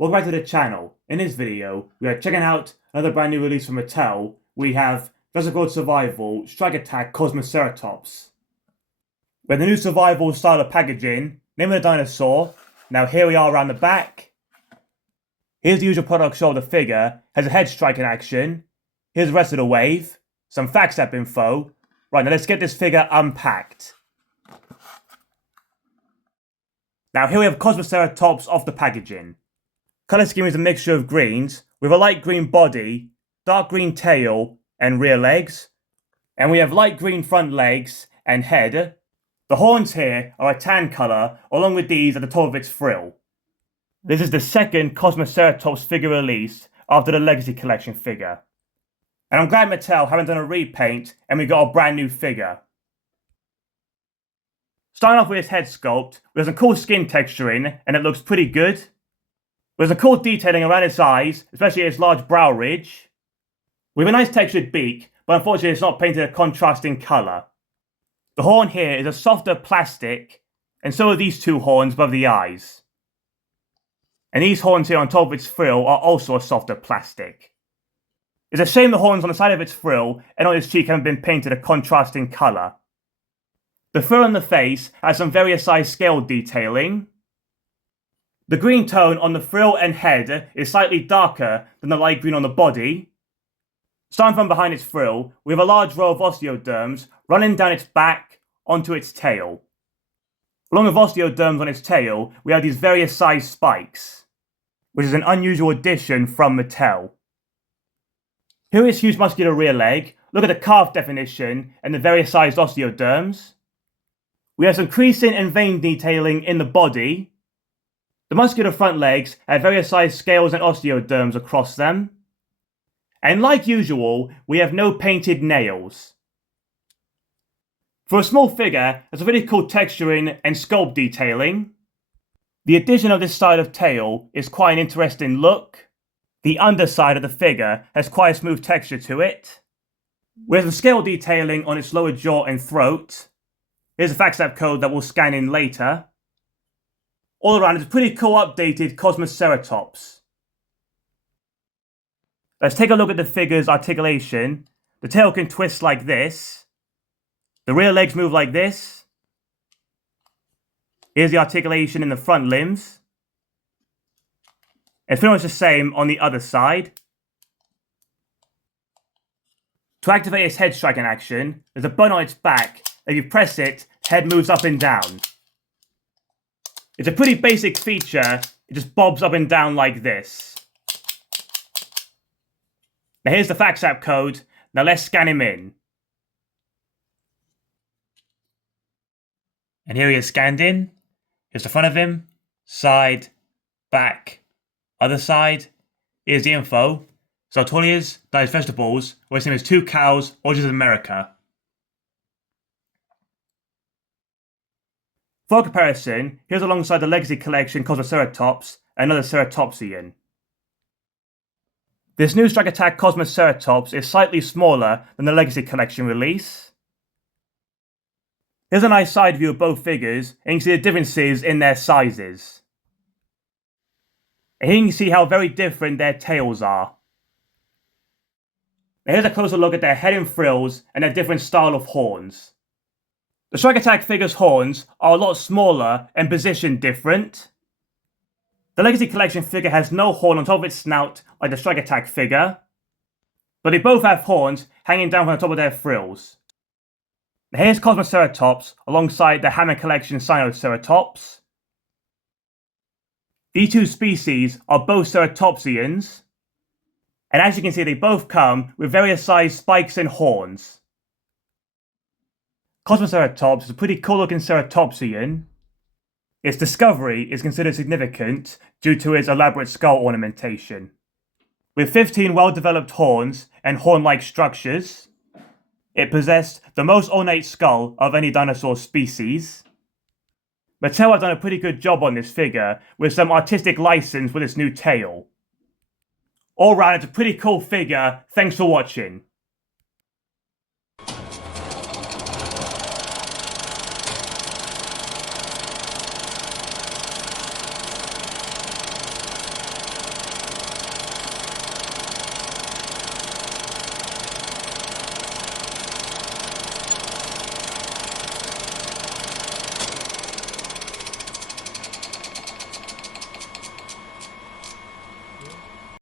Welcome back to the channel. In this video, we are checking out another brand new release from Mattel. We have Jurassic Survival Strike Attack Kosmoceratops. We have the new survival style of packaging, name of the dinosaur. Now here we are around the back. Here's the usual product show of the figure, has a head striking action. Here's the rest of the wave, some facts app info. Right, now let's get this figure unpacked. Now here we have Kosmoceratops off the packaging. Colour scheme is a mixture of greens, with a light green body, dark green tail and rear legs. And we have light green front legs and head. The horns here are a tan colour, along with these at the top of its frill. This is the second Kosmoceratops figure release after the Legacy Collection figure. And I'm glad Mattel haven't done a repaint and we got a brand new figure. Starting off with its head sculpt, with some cool skin texturing and it looks pretty good. There's a cool detailing around its eyes, especially its large brow ridge. We have a nice textured beak, but unfortunately it's not painted a contrasting colour. The horn here is a softer plastic, and so are these two horns above the eyes. And these horns here on top of its frill are also a softer plastic. It's a shame the horns on the side of its frill and on its cheek haven't been painted a contrasting colour. The fur on the face has some various size scale detailing. The green tone on the frill and head is slightly darker than the light green on the body. Starting from behind its frill, we have a large row of osteoderms running down its back onto its tail. Along with osteoderms on its tail, we have these various size spikes, which is an unusual addition from Mattel. Here is huge muscular rear leg. Look at the calf definition and the various sized osteoderms. We have some creasing and vein detailing in the body. The muscular front legs have various sized scales and osteoderms across them. And like usual, we have no painted nails. For a small figure, there's a really cool texturing and sculpt detailing. The addition of this style of tail is quite an interesting look. The underside of the figure has quite a smooth texture to it. We have some scale detailing on its lower jaw and throat. Here's a FAQSTAP code that we'll scan in later. All around, it's a pretty cool updated Kosmoceratops. Let's take a look at the figure's articulation. The tail can twist like this. The rear legs move like this. Here's the articulation in the front limbs. It's pretty much the same on the other side. To activate its head striking action, there's a button on its back. If you press it, head moves up and down. It's a pretty basic feature. It just bobs up and down like this. Now here's the FAQSTAP code. Now let's scan him in. And here he is scanned in. Here's the front of him. Side, back, other side. Here's the info. So how tall he is, dies vegetables, or his name is 2 cows, origins of America. For comparison, here's alongside the Legacy Collection Kosmoceratops, another ceratopsian. This new Strike Attack Kosmoceratops is slightly smaller than the Legacy Collection release. Here's a nice side view of both figures, and you can see the differences in their sizes. And here you can see how very different their tails are. Now here's a closer look at their head and frills and their different style of horns. The Strike Attack figure's horns are a lot smaller and positioned different. The Legacy Collection figure has no horn on top of its snout like the Strike Attack figure, but they both have horns hanging down from the top of their frills. Now here's Kosmoceratops alongside the Hammer Collection Sinoceratops. These two species are both ceratopsians, and as you can see they both come with various sized spikes and horns. Kosmoceratops is a pretty cool looking ceratopsian. Its discovery is considered significant due to its elaborate skull ornamentation. With 15 well-developed horns and horn-like structures, it possessed the most ornate skull of any dinosaur species. Mattel have done a pretty good job on this figure with some artistic license with its new tail. All round, it's a pretty cool figure. Thanks for watching.